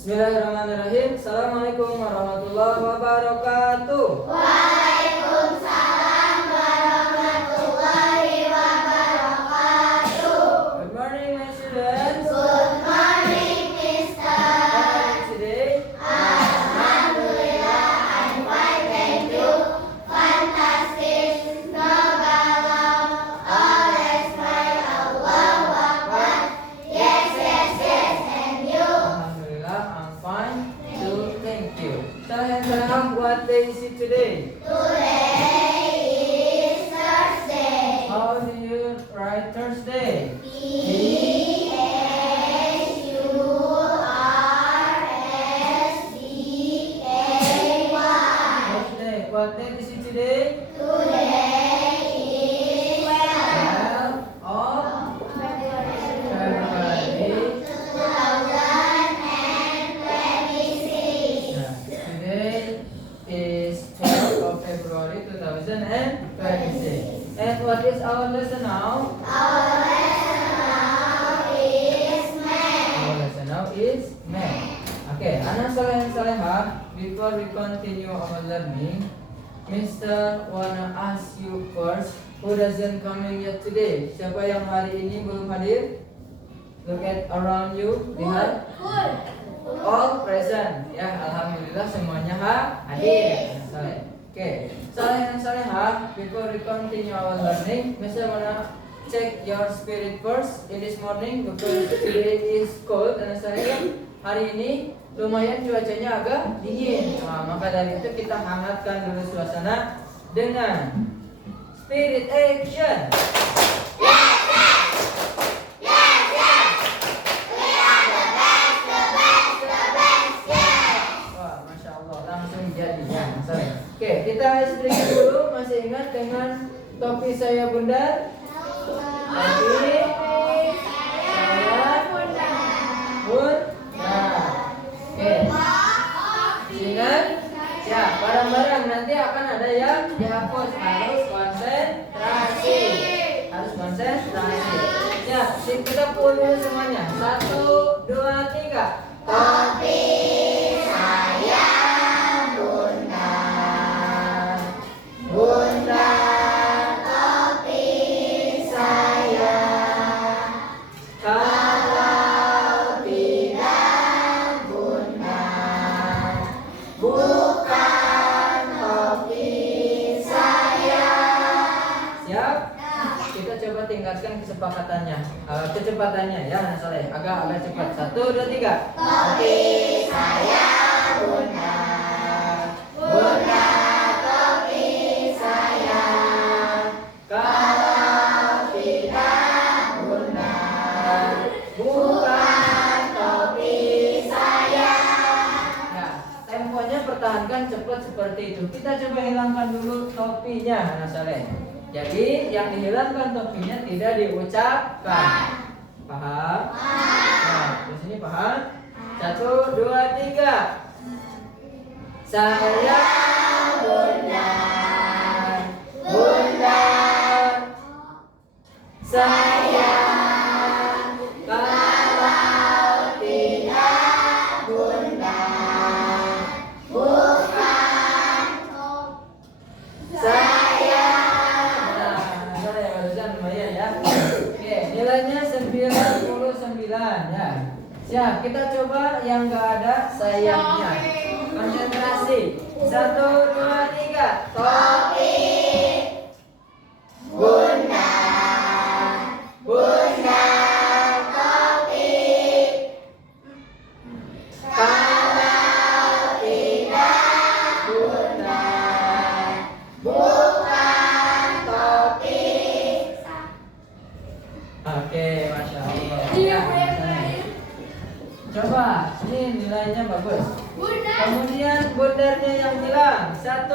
Bismillahirrahmanirrahim. Assalamualaikum warahmatullahi wabarakatuh. Waalaikumsalam warahmatullahi wabarakatuh. Good morning, my students. Good morning, Mister. How are you today? Alhamdulillah, I'm fine, thank you. Fantastic, no galau, always smile, Allahu Akbar. Yes, and you? Alhamdulillah, I'm fine too. Thank you. Salam, what day is it today? Today is Thursday. How do you write Thursday? Thursday. Thursday. What day is it today? Today is 12 of February. 2026. Today is 12 of February 2026. And what is our lesson now? Our lesson now is math. Our lesson now is math. Okay, anak soleh and solehah, before we continue our learning, Mr. wanna ask you first, who doesn't coming yet today? Siapa yang hari ini belum hadir? Look at around you, lihat. All present. Ya, alhamdulillah semuanya hadir. Soleh. Okay, soleh and solehah, before we continue our learning, Mr. wanna check your spirit first in this morning because today is cold dan saya hari ini lumayan cuacanya agak dingin. Nah, maka dari itu kita hangatkan dulu suasana dengan spirit action. Wah, masya Allah, langsung jadi ya. Sorry. Oke, kita sedikit dulu. Masih ingat dengan topi saya bundar? Topi saya bundar. Oke. Ingat? Ya, barang-barang nanti akan ada yang dihapus. Harus konsentrasi. Harus konsentrasi. Ya, kita pul dulu semuanya. 1, 2, 3. Topi saya bundar, bundar topi saya. Kalau tidak bundar, bukan topi saya. Siap? Kita coba tingkatkan kesepakatannya, kecepatannya ya, anak soleh. Agak cepat. 1, 2, 3. Topi saya bundar, bundar topi saya. Kalau tidak bundar, bukan topi saya. Nah, temponya pertahankan cepat seperti itu. Kita coba hilangkan dulu topinya, anak soleh. Jadi yang dihilangkan topinya tidak diucapkan. Paham? Nah, di sini paham? 1, 2, 3. Saya Bundar, bundar saya. Kalau tidak bundar, bukan saya. Nah, soleh barusan lumayan ya. Oke, nilainya 99 ya. Siap, kita coba yang enggak ada sayangnya. Konsentrasi. 1, 2, 3. Topi bundar, bundar topi. Kalau tidak bundar, bukan topi. Oke, masya Allah. Ya, coba, ini nilainya bagus. Kemudian bundarnya yang hilang. 1,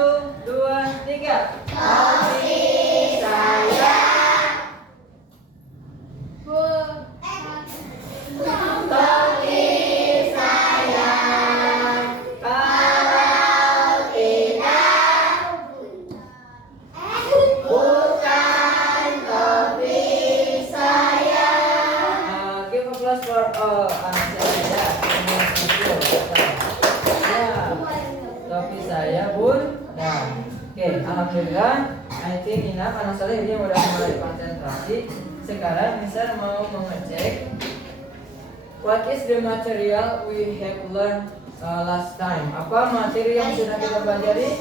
2, 3. Topi saya. Topi saya. Kalau tidak bukan topi saya. Give applause for all anak saya. Alhamdulillah, I think enough. Anak soleh ini udah mulai konsentrasi. Sekarang Mister mau mengecek what is the material we have learned last time. Apa materi yang sudah kita pelajari?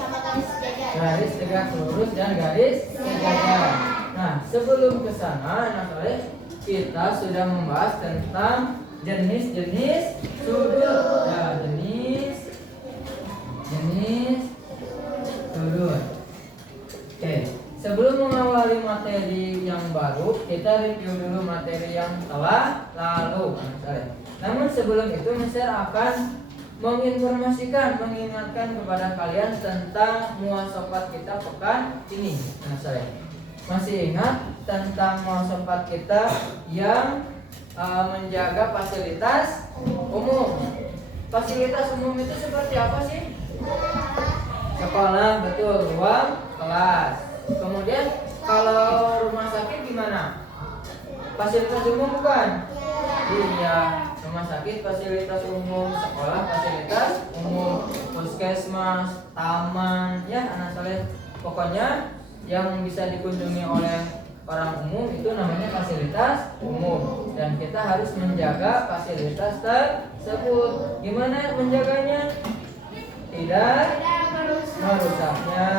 Garis tegak lurus dan garis sejajar. Nah, sebelum ke sana, anak soleh, kita sudah membahas tentang jenis-jenis sudut. Ya, jenis sudut. Oke, sebelum mengawali materi yang baru, kita review dulu materi yang telah lalu. Namun sebelum itu, Mister akan mengingatkan kepada kalian tentang muasafat kita pekan ini. Masih ingat tentang muasafat kita yang menjaga fasilitas umum. Fasilitas umum itu seperti apa sih? Sekolah, betul, ruang kelas. Kemudian kalau rumah sakit gimana? Fasilitas umum bukan? Iya, rumah sakit fasilitas umum, sekolah fasilitas umum, puskesmas, taman, ya anak soleh. Pokoknya yang bisa dikunjungi oleh orang umum itu namanya fasilitas umum, dan kita harus menjaga fasilitas tersebut. Gimana menjaganya? Tidak merusaknya,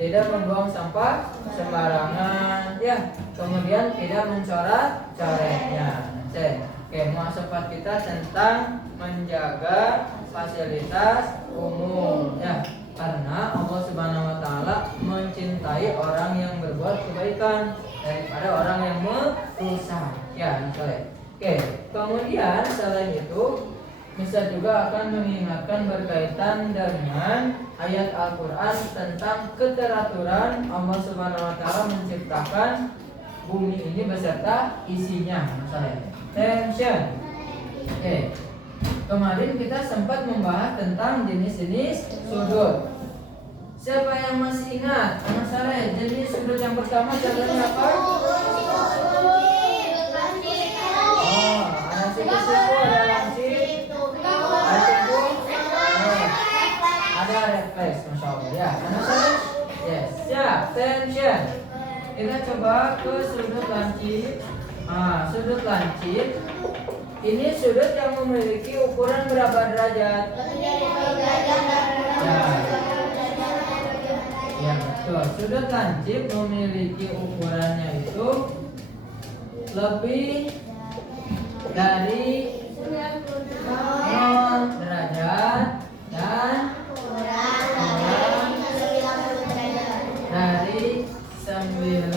tidak membuang sampah sembarangan, ya. Kemudian tidak mencoret-coretnya. Oke, muasafat kita tentang menjaga fasilitas umum, ya. Karena Allah Subhanahu wa taala mencintai orang yang berbuat kebaikan daripada orang yang merusak. Ya, oke. Kemudian selain itu, Mister juga akan mengingatkan berkaitan dengan ayat Al-Quran tentang keteraturan Allah Subhanahu wa taala menciptakan bumi ini beserta isinya. Attention. Oke. Kemarin kita sempat membahas tentang jenis-jenis sudut. Siapa yang masih ingat? Anak soleh, jenis sudut yang pertama contohnya apa? Oh, ada siku-siku, ada langsir, ada refleks, masya Allah. Ya, anak soleh. Yes, siap. Attention. Kita coba ke sudut lancip. Sudut lancip. Ini sudut yang memiliki ukuran berapa derajat? Ya, betul. Sudut lancip memiliki ukurannya itu lebih dari 0 derajat dan kurang dari 90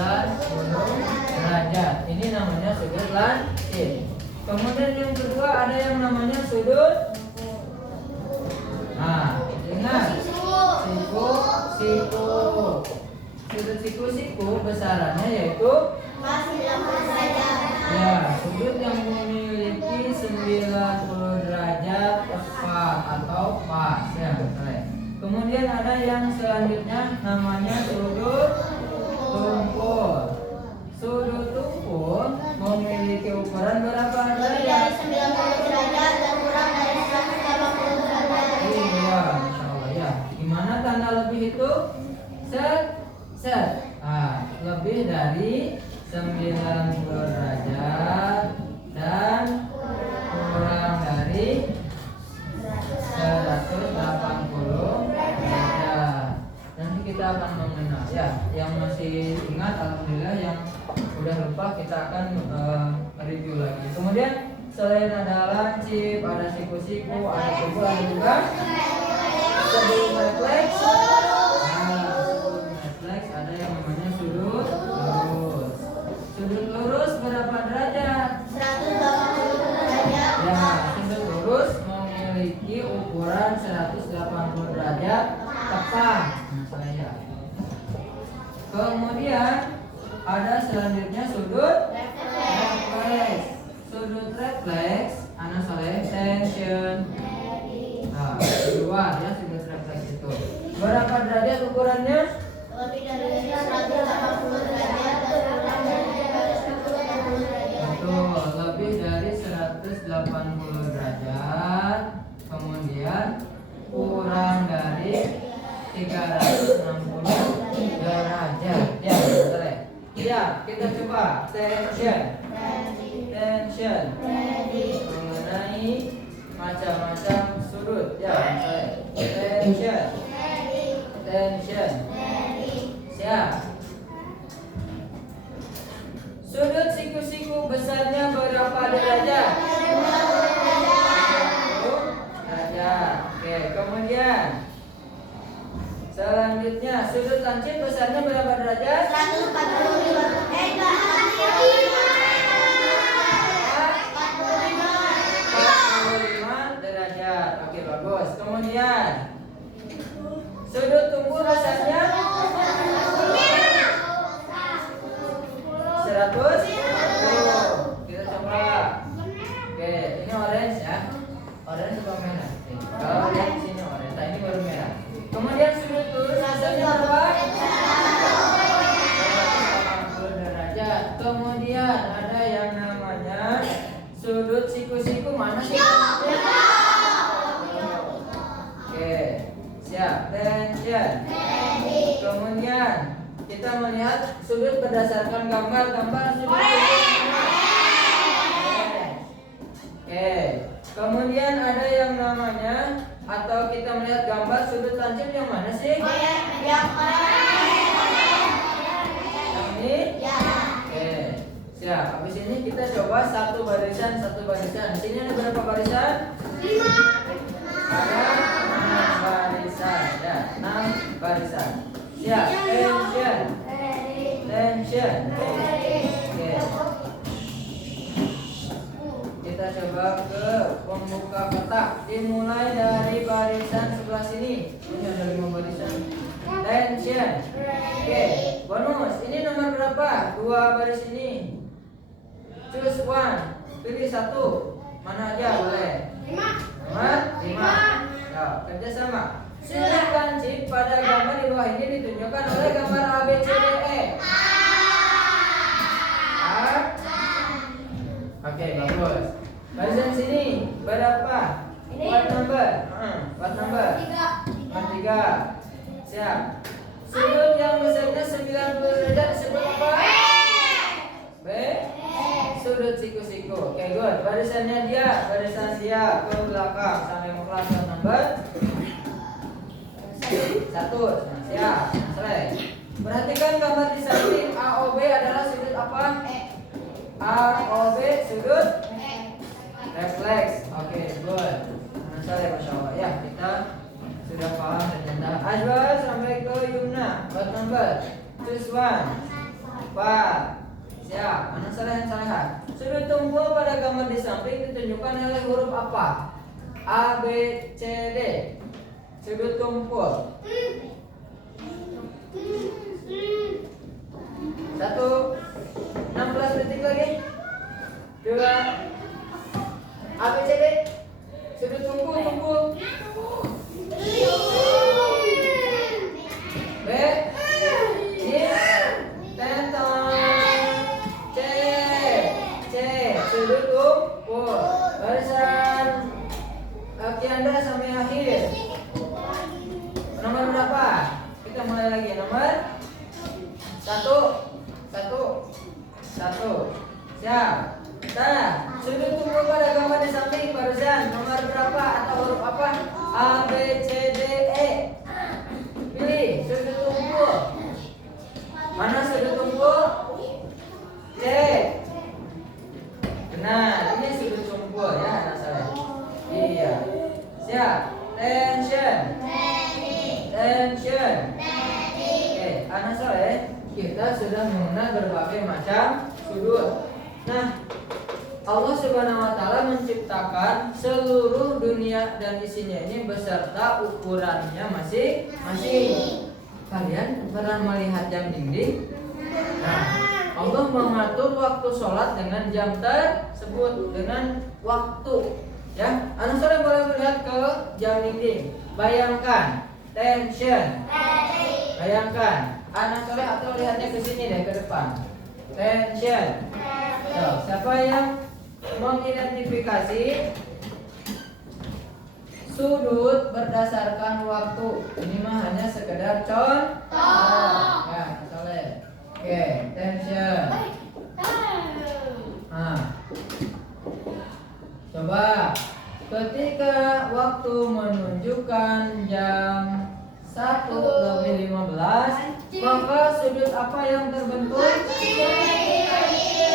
derajat. Ini namanya sudut lancip. Kemudian yang kedua ada yang namanya sudut. Ingat, siku. Sudut siku besarannya yaitu ya, sudut yang memiliki 90 derajat tepat atau pas, ya. Kemudian ada yang selanjutnya namanya sudut tumpul. Sudut tumpul memiliki ukuran berapa derajat? 90 derajat dan kurang dari 180 derajat. Iya, insyaallah ya. Gimana tanda lebih itu? Set. Lebih dari 90 derajat dan kurang dari 180 derajat. Nanti kita akan mengenal ya. Yang masih ingat alhamdulillah, yang udah lupa kita akan review lagi. Kemudian selain ada lancip, ada siku-siku, ada tubuh, ada juga sebelum refleks. Sebelum refleks ada yang namanya sudut lurus. Sudut lurus berapa derajat? 180 derajat. Ya, sudut lurus memiliki ukuran 180 derajat tepat. Kemudian ada selanjutnya sudut refleks. Sudut refleks, anak soleh, attention. Kedua ya, sudut refleks itu berapa derajat ukurannya? Lebih dari 180 derajat dan kurang dari 180 derajat. Betul, lebih dari 180 derajat. Kemudian kurang dari 360 derajat. attention. Attention. Mengenai macam-macam sudut. Ya, attention. Attention. Siap. Sudut siku-siku besarnya berapa derajat? 10 derajat. Oke, kemudian selanjutnya sudut lancip besarnya berapa derajat? 45 derajat. Oke, bagus. Kemudian sudut tumpul besarnya 100. Kita coba. Oke, ini orange ya. Orange atau merah? Kalau lihat di sini orange, nah ini baru merah. Kemudian sudut lurus besarnya berapa? 180 derajat. Kemudian ada yang namanya sudut siku-siku mana sih? Oke, siap. Attention. Kemudian kita melihat sudut berdasarkan gambar sudut. Oke. Kemudian ada yang namanya atau kita melihat gambar sudut lancip yang mana sih? Yang ini? Oke. Siap. Habis ini kita coba satu barisan. Di sini ada berapa barisan? 5. Ada 6 barisan. Ya, 6 barisan. Siap. Attention. Oke. Kita coba ke pembuka kotak. Dimulai dari barisan sebelah sini. Ini ada 5 barisan. Attention. Oke. Bonus. Ini nomor berapa? 2 baris ini. Choose one. Pilih satu. Mana aja boleh. 5. Ya, kerjasama. Sudut lancip pada gambar di bawah ini ditunjukkan oleh gambar A, B, C, D, E. Oke, bagus. Barisan sini berapa? What number? What number? 3. Siap. Sudut yang besarnya 90 derajat disebut apa? B. Sudut siku-siku. Oke, good. Barisan dia ke belakang sampai kelas number 1. Siap. Selesai. Perhatikan gambar di samping AOB adalah sudut apa? AOB sudut refleks. Oke, good. Selesai, Masya Allah. Ya, kita sudah paham ternyata. Azwar sampai ke Yumna. What number? Choose one. 4. Siap. Mana salah yang salah? Sudut tumpul pada gambar di samping ditunjukkan oleh huruf apa? A, B, C, D. Sudut tumpul. 1. 16 detik lagi. 2. A, B, C, D. Sudut tumpul. B. I. Tenton. C. Sudut tumpul. Barisan Kiandra sampai akhir. Nomor berapa? Kita mulai lagi. Nomor 1. Siap. Nah, sudut tumpul pada gambar di samping barusan nomor berapa atau huruf apa? A, B, C, D, E. Pilih sudut tumpul. Mana sudut tumpul? C. Benar, ini sudut tumpul ya anak saya. Iya. Siap. Attention. Oke, anak saya, kita sudah mengenal berbagai macam sudut. Nah, Allah Subhanahu wa taala menciptakan seluruh dunia dan isinya ini beserta ukurannya masing-masing. Kalian pernah melihat jam dinding? Nah, Allah mengatur waktu sholat dengan jam tersebut dengan waktu. Ya, anak saudara boleh melihat ke jam dinding. Bayangkan, tension. Bayangkan, anak saudara atau lihatnya ke sini deh ke depan. Tension. Siapa yang mengidentifikasi sudut berdasarkan waktu? Ini mah hanya sekedar contoh. Ya, soleh. Oke, tension. Coba, ketika waktu menunjukkan jam 1:15, maka sudut apa yang terbentuk?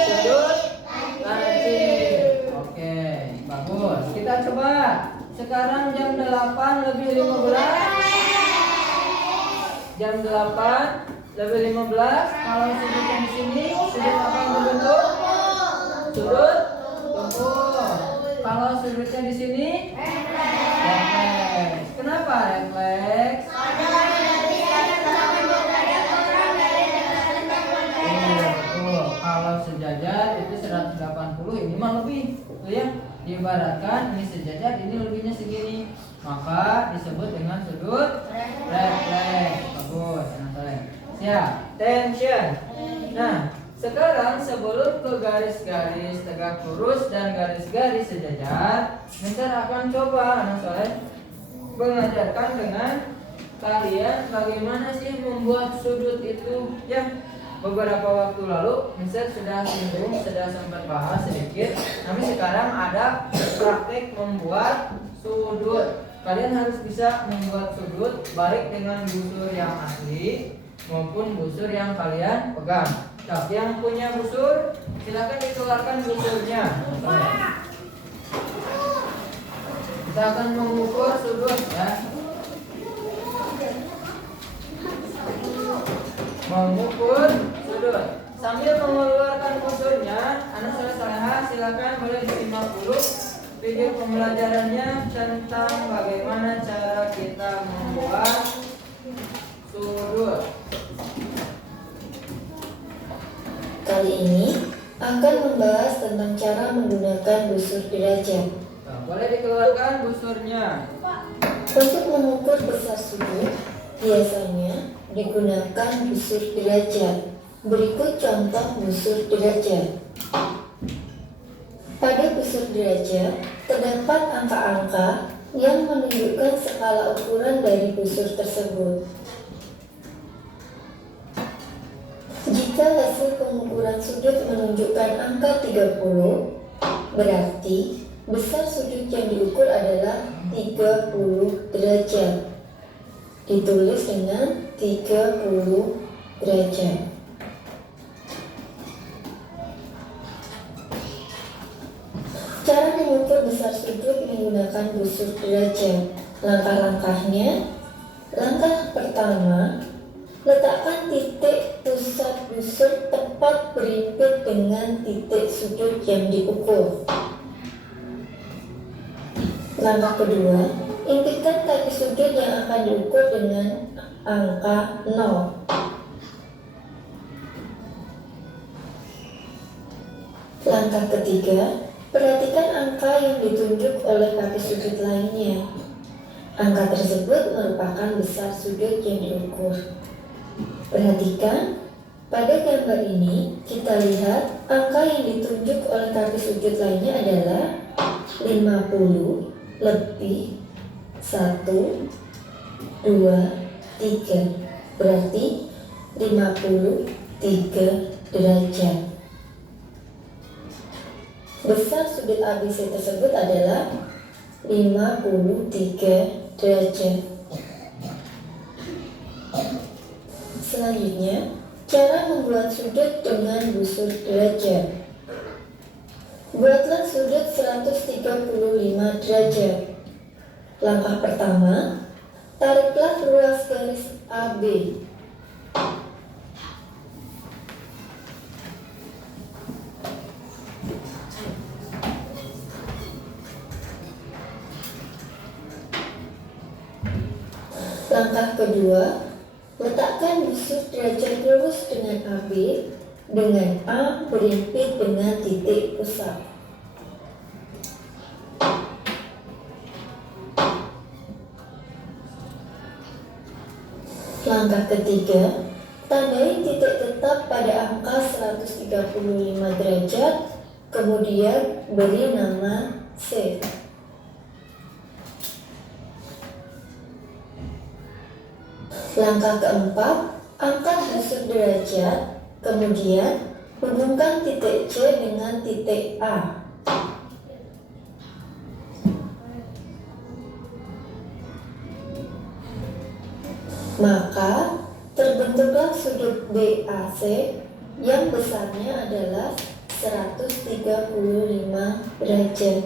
Sudut lancip. Oke, bagus. Kita coba. Sekarang jam 8:15. Jam 8:15. Kalau sudutnya di sini, sudut apa yang terbentuk? Sudut tumpul. Kalau sudutnya di sini, refleks. Kenapa refleks? Kalau sejajar itu 180, ini mah lebih, tuh ya. Diibaratkan ini sejajar, ini lebihnya segini, maka disebut dengan sudut refleks. Bagus, siap. Tension. Nah, sekarang sebelum ke garis-garis tegak lurus dan garis-garis sejajar, Mister akan coba anak soleh mengajarkan dengan kalian bagaimana sih membuat sudut itu ya. Beberapa waktu lalu Mister sudah singgung, sudah sempat bahas sedikit. Tapi sekarang ada praktek membuat sudut. Kalian harus bisa membuat sudut baik dengan busur yang asli maupun busur yang kalian pegang. Nah, yang punya busur silakan dikeluarkan busurnya. Kita akan mengukur sudut ya. Mengukur sudut sambil mengeluarkan busurnya. Anak soleh-solehah silakan boleh disimak dulu video pembelajarannya tentang bagaimana cara kita membuat sudut. Kali ini akan membahas tentang cara menggunakan busur derajat. Nah, boleh dikeluarkan busurnya. Untuk mengukur besar sudut, biasanya digunakan busur derajat. Berikut contoh busur derajat. Pada busur derajat, terdapat angka-angka yang menunjukkan skala ukuran dari busur tersebut. Jika hasil pengukuran sudut menunjukkan angka 30, berarti besar sudut yang diukur adalah 30 derajat. Ditulis dengan 30 derajat. Cara mengukur besar sudut menggunakan busur derajat. Langkah-langkahnya. Langkah pertama, letakkan titik pusat busur tepat berimpit dengan titik sudut yang diukur. Langkah kedua, impitkan kaki sudut yang akan diukur dengan angka 0. Langkah ketiga, perhatikan angka yang ditunjuk oleh kaki sudut lainnya. Angka tersebut merupakan besar sudut yang diukur. Perhatikan, pada gambar ini kita lihat angka yang ditunjuk oleh kaki sudut lainnya adalah 50 lebih 1, 2, 3. Berarti 53 derajat. Besar sudut ABC tersebut adalah 53 derajat. Selanjutnya, cara membuat sudut dengan busur derajat. Buatlah sudut 135 derajat. Langkah pertama, tariklah ruas garis AB. Langkah kedua, letakkan busur derajat lurus dengan AB dengan A berimpit dengan titik pusat. Langkah ketiga, tandai titik tetap pada angka 135 derajat, kemudian beri nama C. Langkah keempat, angkat busur derajat, kemudian hubungkan titik C dengan titik A. Maka terbentuklah sudut BAC yang besarnya adalah 135 derajat.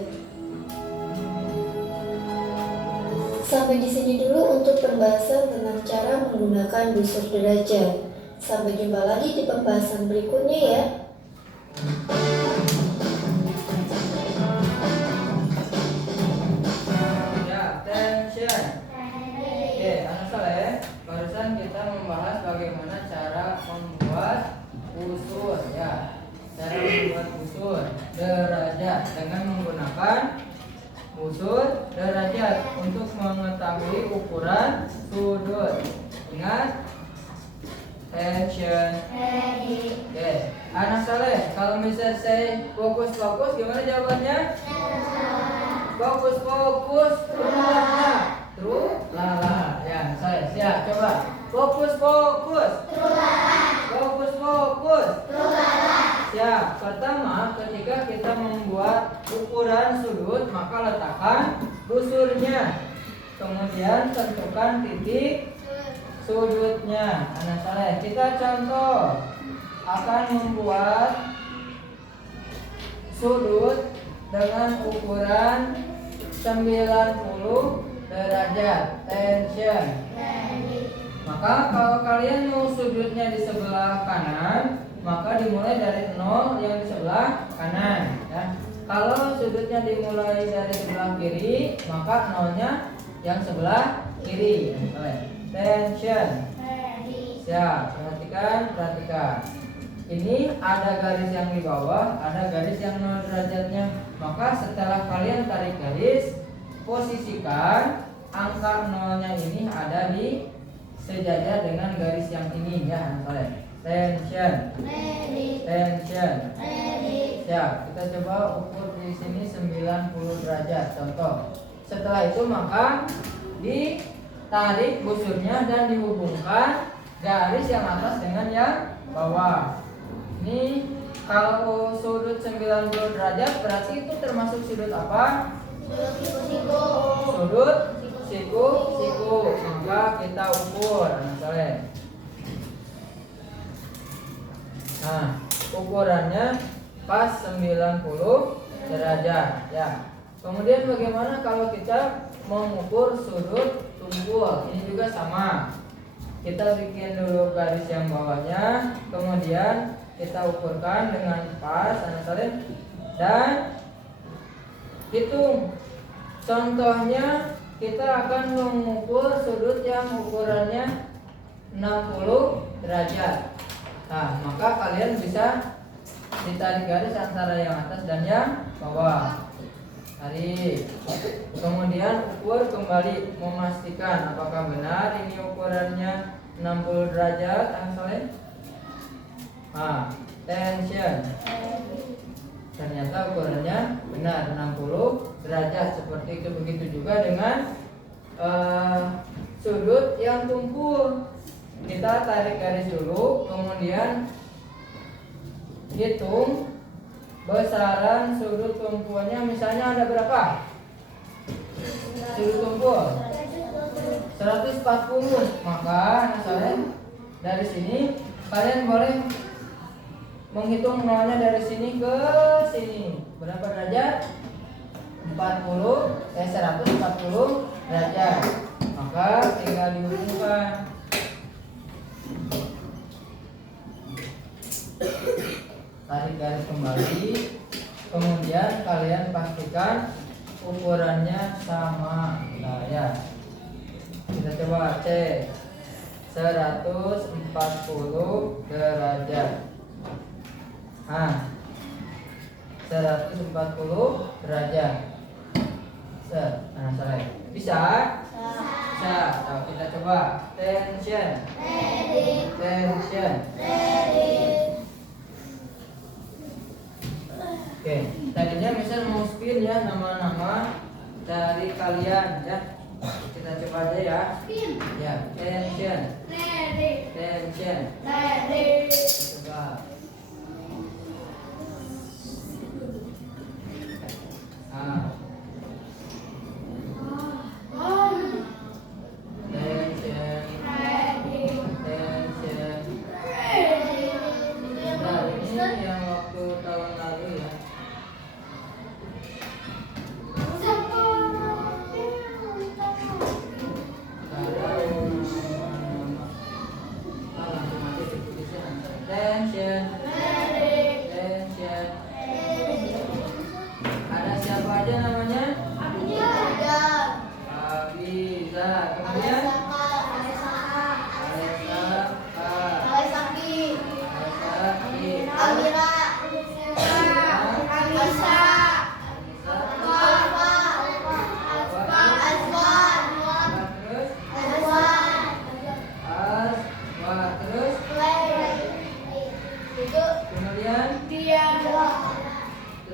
Sampai di sini dulu untuk pembahasan tentang cara menggunakan busur derajat. Sampai jumpa lagi di pembahasan berikutnya ya. Ya, attention. Oke, anak soleh, barusan kita membahas bagaimana cara membuat busur ya. Cara membuat busur derajat dengan menggunakan busur derajat untuk mengetahui ukuran sudut. Ingat, attention. Oke, anak soleh, kalau misalnya saya fokus gimana jawabannya? Fokus rumahnya terulala. Ya, saya siap. Coba fokus terulala. Siap. Pertama, ketika kita membuat ukuran sudut, maka letakkan busurnya. Kemudian tentukan titik sudutnya. Anak soleh, kita contoh akan membuat sudut dengan ukuran 90 derajat. Tension. Maka kalau kalian mau sudutnya di sebelah kanan, maka dimulai dari 0 yang di sebelah kanan ya. Kalau sudutnya dimulai dari sebelah kiri, maka 0-nya yang sebelah kiri. Tension. Siap, perhatikan. Ini ada garis yang di bawah, ada garis yang 0 derajatnya. Maka setelah kalian tarik garis, posisikan angka 0-nya ini ada di sejajar dengan garis yang ini ya. Tension. Siap, kita coba ukur di sini 90 derajat. Contoh. Setelah itu maka ditarik busurnya dan dihubungkan garis yang atas dengan yang bawah. Ini kalau sudut 90 derajat berarti itu termasuk sudut apa? Sudut siku. Maka kita ukur. Nah, ukurannya pas 90 derajat ya. Kemudian bagaimana kalau kita mengukur sudut tumpul? Ini juga sama. Kita bikin dulu garis yang bawahnya, kemudian kita ukurkan dengan pas, dan hitung. Contohnya kita akan mengukur sudut yang ukurannya 60 derajat. Nah, maka kalian bisa ditarik garis antara yang atas dan yang bawah. Tarik. Kemudian ukur kembali, memastikan apakah benar ini ukurannya 60 derajat. Tension. Ternyata ukurannya benar 60 derajat. Seperti itu, begitu juga dengan sudut yang tumpul. Kita tarik garis dulu, kemudian hitung besaran sudut tumpulnya. Misalnya ada berapa sudut tumpul? 140. Maka dari sini kalian boleh menghitung nolnya dari sini ke sini. Berapa derajat? 140 derajat. Maka tinggal dihubungkan. Tarik garis kembali, kemudian kalian pastikan ukurannya sama. Nah ya, kita coba cek 140 derajat. 140 derajat. Bisa? Bisa. Nah, kita coba. Tension. Oke, tadinya misal mau spin ya nama-nama dari kalian ya. Kita coba aja ya. Ya, tension. Coba. Tension.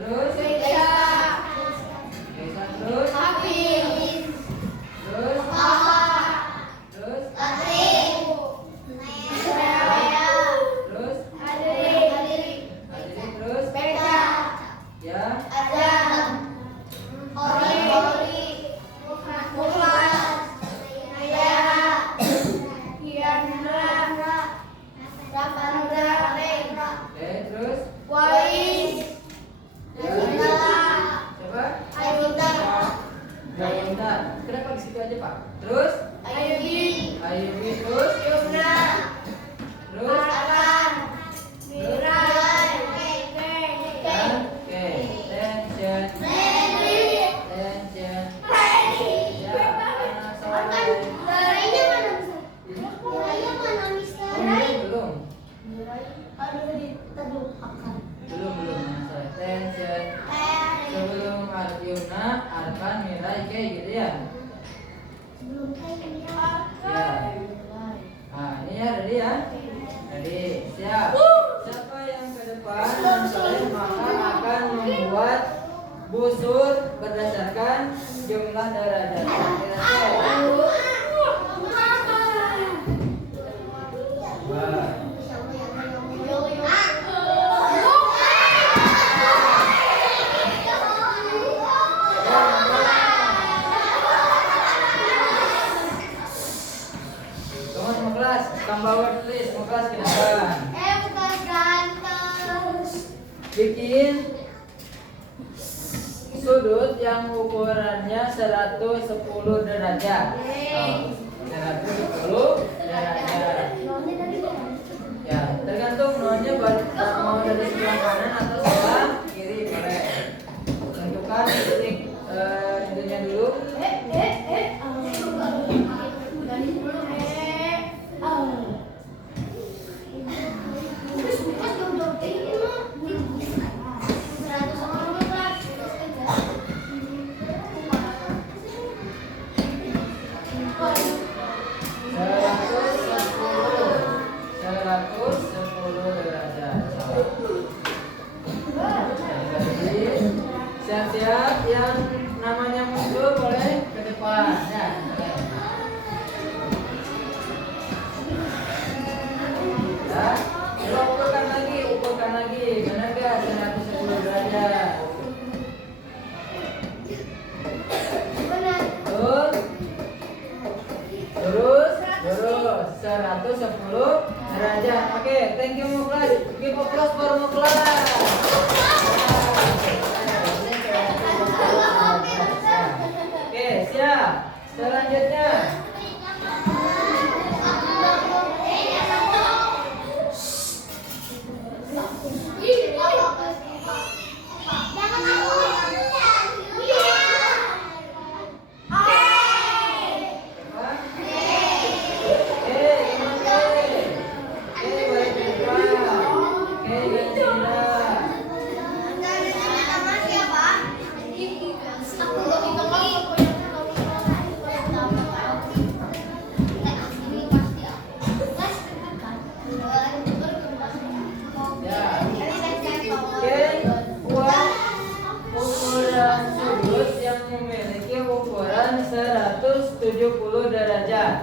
Terus Geisha. Geisha. Terus Hafiz. terus Taha. terus Latif. Suraya. terus Adri. Adri. Terus Beca. ya. Adam. Ori. Mukhlas. Nayara. Yandra. Rafandra. Oke, terus Wais. Ayunda. siapa? Ayunda. Ayunda. Kenapa di situ aja, Pak? Terus Ayudi. Ayubi. Terus Yumna. terus Arkan. Mira. dan oke. Tension. Henry. Tension. Henry. Ya, anak soleh. Darahnya mana, Mister? Darahnya mana, Mister? Belum. Aduh, diteduhkan. Belum anak soleh. Tension. Sebelum Arjuna, Arkan, Mira, Ike gitu ya. Belum kayak Ya. Nah, ini ya, ready ya? Ready, siap. Siapa yang ke depan dan soleh maka akan membuat busur berdasarkan jumlah derajat. Wah. Teman semua kelas, tambah word list, semua kelas ke depan. bukan ganteng. Bikin sudut yang ukurannya 110 derajat. Oh, 110 derajat. Ya, tergantung nolnya mau dari sebelah kanan atau sebelah kiri boleh. Tentukan titik intinya dulu. Siap-siap yang namanya muncul boleh ke depan ya. Ya, coba ukurkan lagi, benar gak 110 derajat? Terus 110 derajat. Oke, thank you Muklas. Give applause for Muklas. Oke, siap. Selanjutnya ukuran sudut yang memiliki ukuran 170 derajat.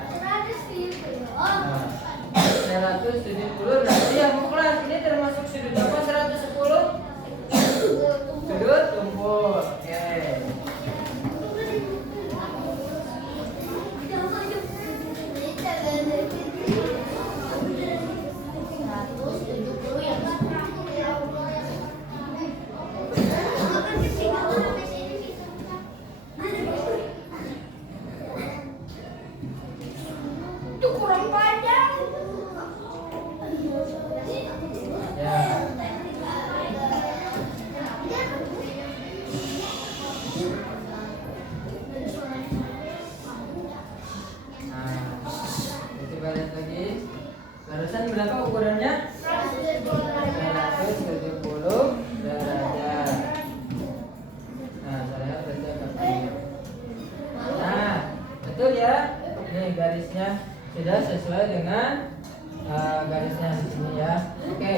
170 berarti yang kelas ini termasuk sudut apa 110? Sudut tumpul. Oke. Itu kurang panjang. Ya. Nah, coba lihat lagi. Barusan berapa ukurannya? 170 derajat. Nah, saya baca kapan. Nah, betul ya. Ini garisnya sudah sesuai dengan garisnya di sini ya. Oke.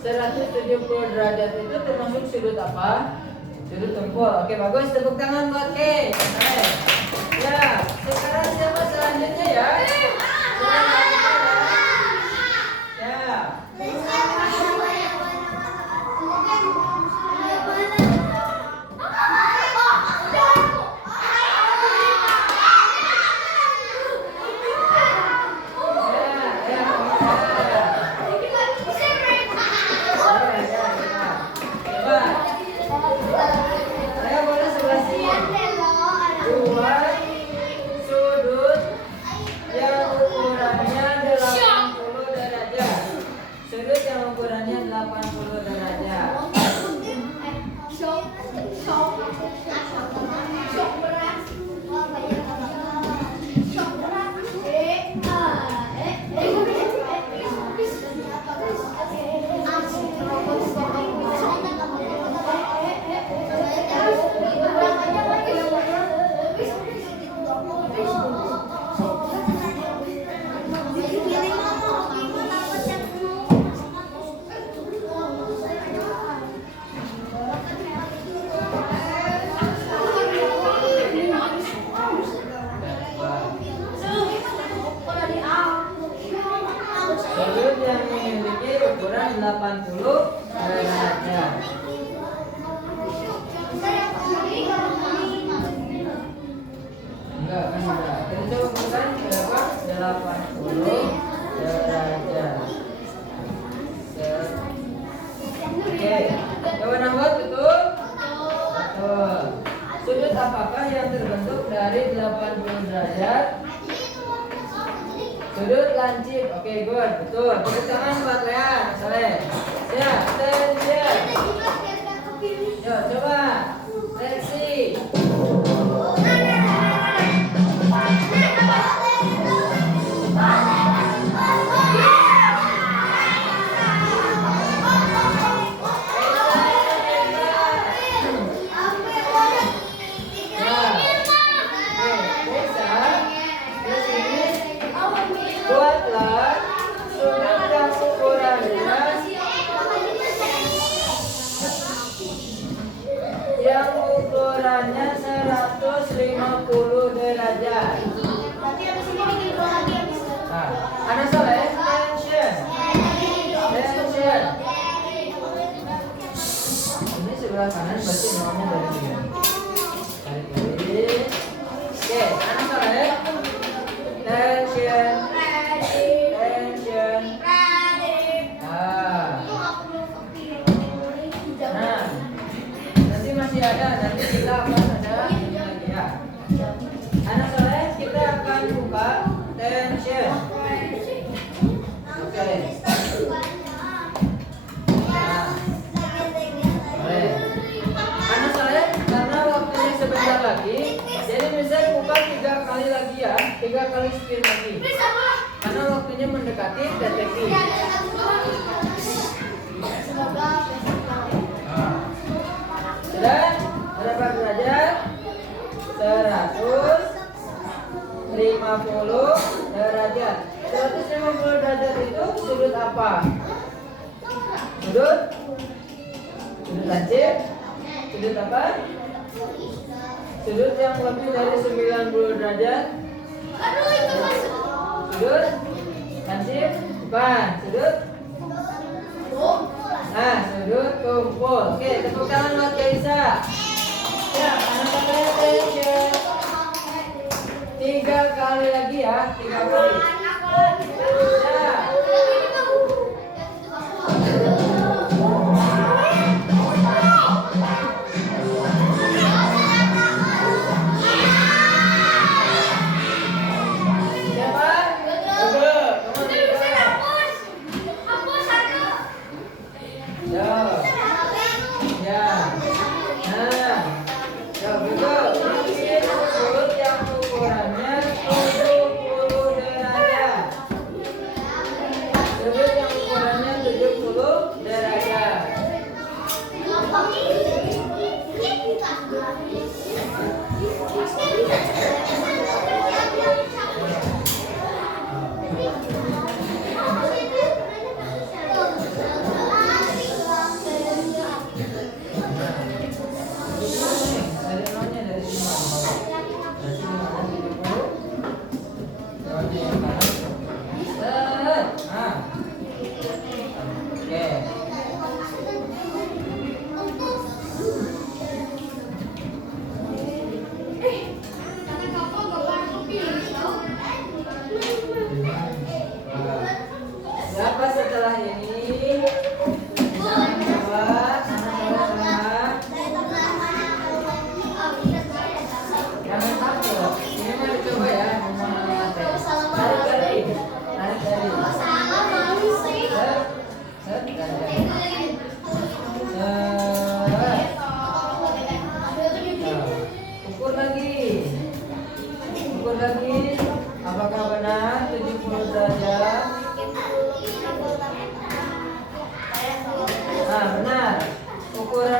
170 derajat itu termasuk sudut apa? Sudut tumpul. Oke, bagus. Tepuk tangan buat K. Ya, sekarang siapa selanjutnya ya? Ya. Saya boleh sebelah sini. Buat sudut yang ukurannya 80 derajat. Sudut yang ukurannya 80 derajat. Sudut yang memiliki ukuran 80 derajat. Enggak, kan enggak. Kita ukuran berapa? 80 derajat. Oke, jawaban buat betul? Betul. Sudut apakah yang terbentuk dari 80 derajat? Sudut lancip. Oke, good. Betul. Tepuk tangan buat Lean. Soleh. Ya, tension. Yo, coba. Let's see. Buatlah sudut yang ukurannya 150 derajat. Nah, Ana Soleh, tension. Tension. Ini sebelah kanan berarti namanya dari sini. Tarik lagi. Oke, Ana Soleh. Tension. Tension. Nah, nanti masih ada. Nanti kita akan ada ini lagi ya. Anak Soleh, kita akan buka tension. Oke. Nah, boleh. Anak Soleh, karena waktunya sebentar lagi, jadi bisa buka 3 kali lagi ya, 3 kali spin lagi. Karena waktunya mendekati deteksi. Sudah? Berapa derajat? 150 derajat. 150 derajat itu sudut apa? Sudut? Sudut lancip? Sudut apa? Sudut yang lebih dari 90 derajat? Sudut? Lancip? Bukan. Sudut? Nah, sudut kumpul. Oke, tepuk tangan buat Kaisa. Ya, anak-anak tension. 3 kali lagi ya, 3 kali. Ya. Siapa? Oke, ya. Ya. Nah. Ya, betul. Ini sudut yang ukurannya 70 derajat. Sudut yang ukurannya 70 derajat.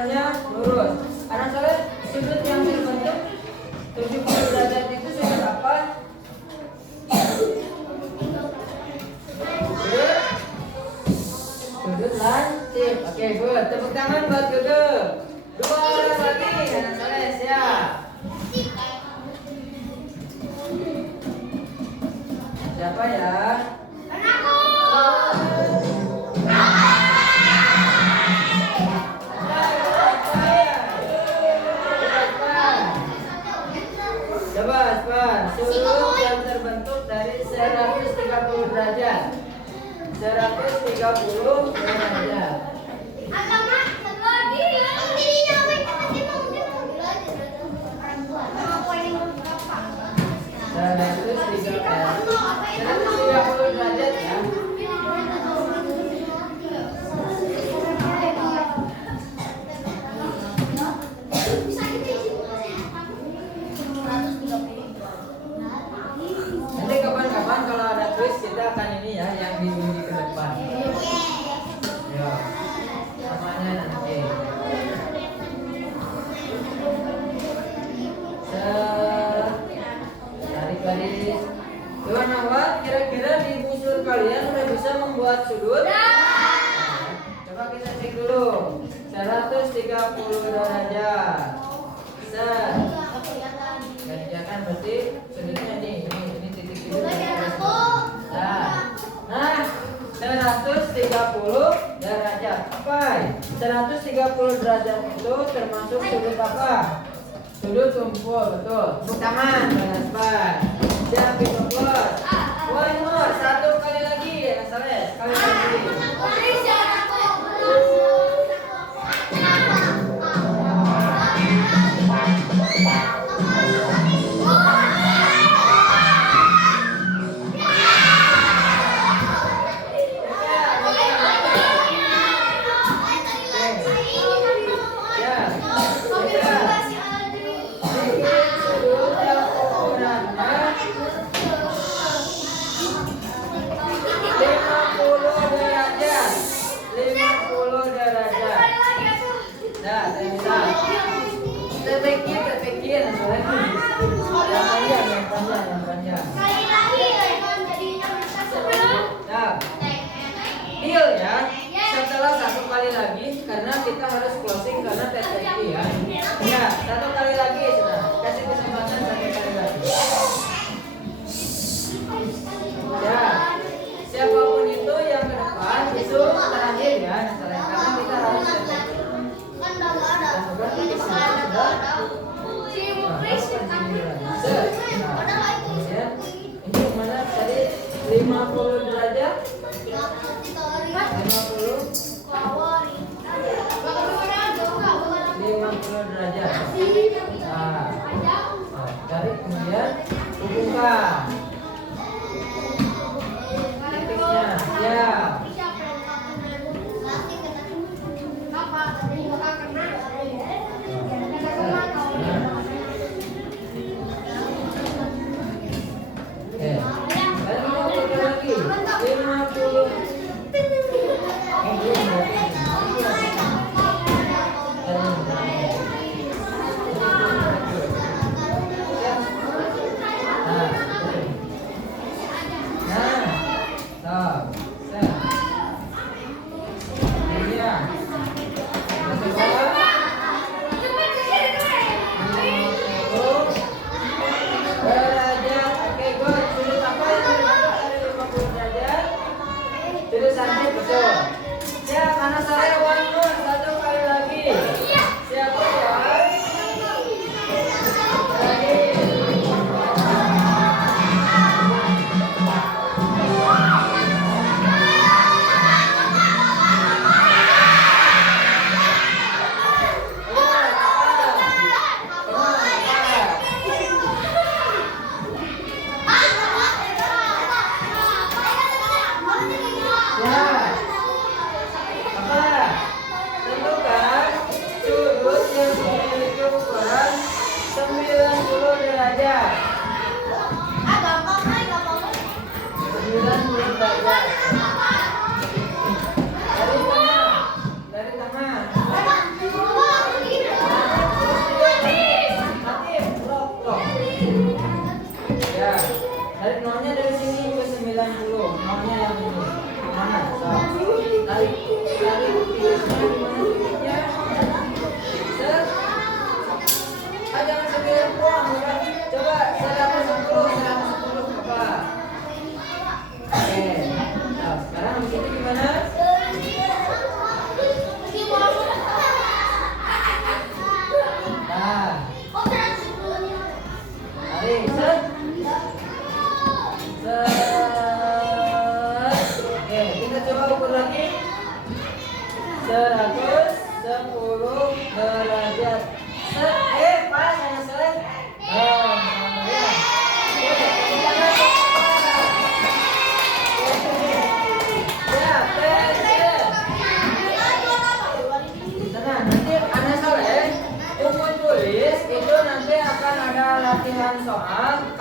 depannya lurus. Anak soleh, sudut yang terbentuk 70 derajat itu sudut apa? Sudut lancip. Oke, good. Tepuk tangan buat Gege. 2 orang lagi, anak soleh, siap. Siapa ya? Coba, sudut yang terbentuk dari 130 derajat. 130 derajat. 130 derajat ya. Nanti kapan-kapan kalau ada quiz kita akan ini ya yang diundi ke depan. Ya, namanya nanti. Tarik garis. Tuan awak, kira-kira di busur kalian udah bisa membuat sudut? Coba kita cek dulu. 130 derajat. Set. Kerjakan berarti sudutnya ini titik sudut. Nah, 130 derajat. Apa? 130 derajat itu termasuk sudut apa? Sudut tumpul, betul. Tepuk tangan, Mas. Siap, plus. One more, 1 kali lagi ya, Saleh. Sekali lagi. Terpikir, yang panjang. Nah, deal ya. Setelah 1 kali lagi, karena kita harus closing karena TTI ya. Ya, 1 kali lagi sudah. Kasih kesempatan 1 kali lagi. Ya, siapapun itu yang ke depan itu terakhir ya, karena kita harus TTI. Ini mana tadi 50 derajat? 50 derajat. Nah, tarik kemudian hubungkan titiknya. Siap.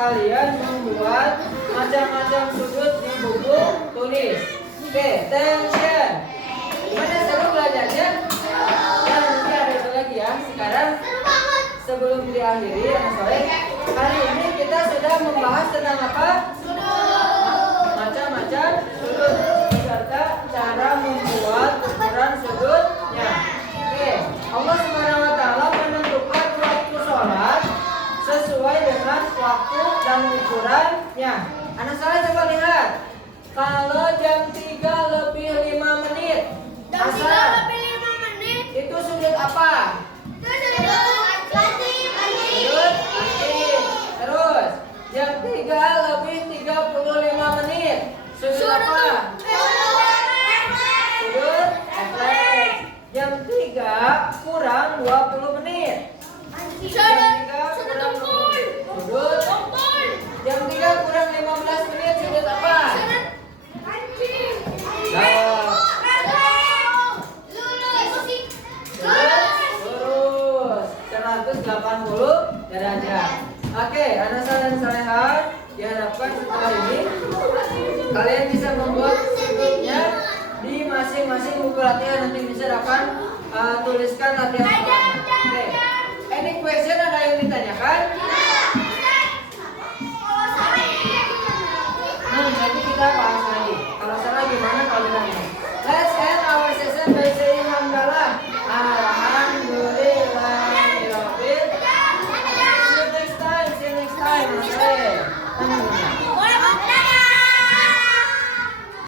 kalian membuat macam-macam sudut di buku tulis. Oke, attention. Gimana, seru belajarnya? Ya, nanti ada itu lagi ya. Sekarang sebelum diakhiri anak soleh, hari ini kita sudah membahas tentang apa? Macam-macam sudut serta cara membuat ukuran sudutnya. Oke, Allah Subhanahu wa taala menentukan waktu sholat sesuai dengan waktu dan ukurannya. Anak soleh coba lihat. Kalau jam 3 lebih 5 menit, asal itu sudut apa? Sudut aktif. Terus jam 3 lebih 35 menit, sudut apa? Sudut refleks. Jam 3 kurang 20 menit. Jam 3 kurang 20 menit. Sudut. Jam 3 kurang 15 menit, sudut apa? Lurus 180 derajat. Oke, anak saleh salehat, diharapkan setelah ini kalian bisa membuat sudutnya di masing-masing buku latihan. Nanti bisa akan tuliskan latihan pertama. Oke. Any question, ada yang ditanyakan? Nanti kita bahas lagi. Kalau salah gimana kalau bilang ini. Let's end our session by saying hamdalah. Alhamdulillah. See you next time.